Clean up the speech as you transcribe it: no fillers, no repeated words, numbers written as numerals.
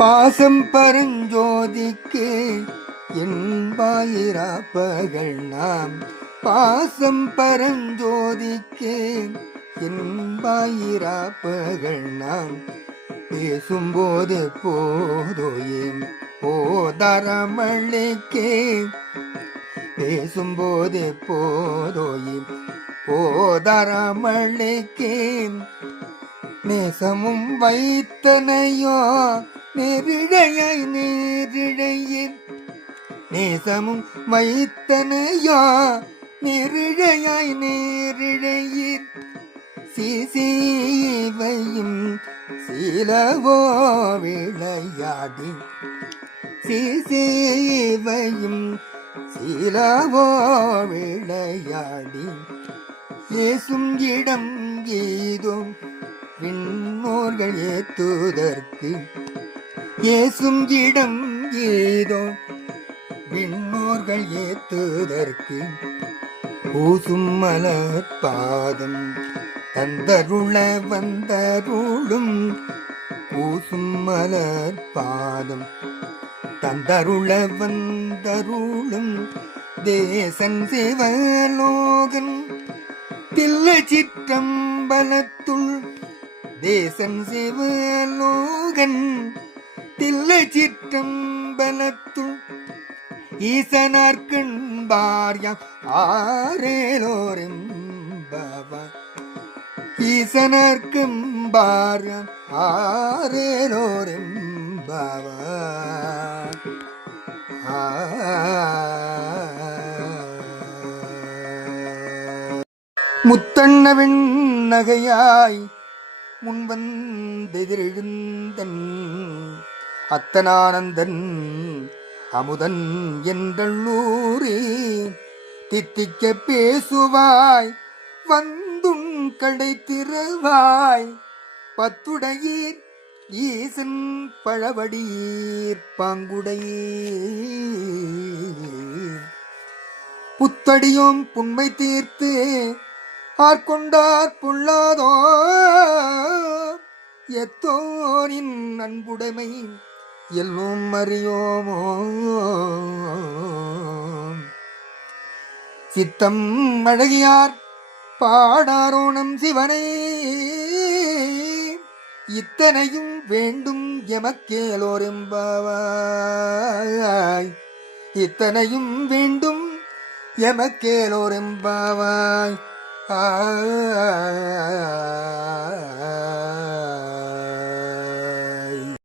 பாசம் பரஞ்சோதிக்கு என்பாயிராப்பகள் நாம். பாசம் பரஞ்சோதிக்கு என்பாயிராப்பகள் நாம். பேசும்போது போதோயும் போதரமளிக்கே. பேசும்போது போதோயும் போதரமளிக்கே. நேசமும் வைத்தனையோ நெருழையாய் நேரிழையில். நேசமும் வைத்தனையோ நெருழையாய் நேரிழையில். சீசீவையும் சீலவோ விளையாடி. சீசீவையும் சீலவோ விளையாடி. ஏசும் இடம் ஏதும் விண்ணோர்கள் ஏத்துதற்கு. ஏசும் இடம் ஏதோ விண்ணோர்கள் ஏத்துதற்கு. பூசும் மலர் பாதம் தந்தருள வந்தருளும். பூசும் மலர் பாதம் தந்தருள வந்தருளும். தேசன் சிவலோகன் தில்ல சிற்றம்பலத்துள். தேசன் சிவலோகன் தில்ல சிற்றம்பலத்துள். ஈசனார்கண்பார்யாம் ஆரேலோரெம்பவாய். ஈசனார்கண்பார்யாம் ஆரேலோரெம்பவாய். முத்தண்ணவின் நகையாய் முன்வந்தெதிரெழுந்தன். அத்தனானந்தன் அமுதன் என்றூரே. தித்திக்க பேசுவாய் வந்தும் கடை திறவாய். பத்துடையீர் ஈசன் பழவடீர் பாங்குடையீர். புத்தடியோம் புண்மை தீர்த்து ஆர்கொண்டார் பொல்லாதோ. எத்தோரின் அன்புடைமை எல்லோம் அறியோமோ. சித்தம் அழகியார் பாடாரோணம் சிவனை. இத்தனையும் வேண்டும் எமக்கேலோரெம்பாவாய். இத்தனையும் வேண்டும் எமக்கேலோரெம்பாவாய்.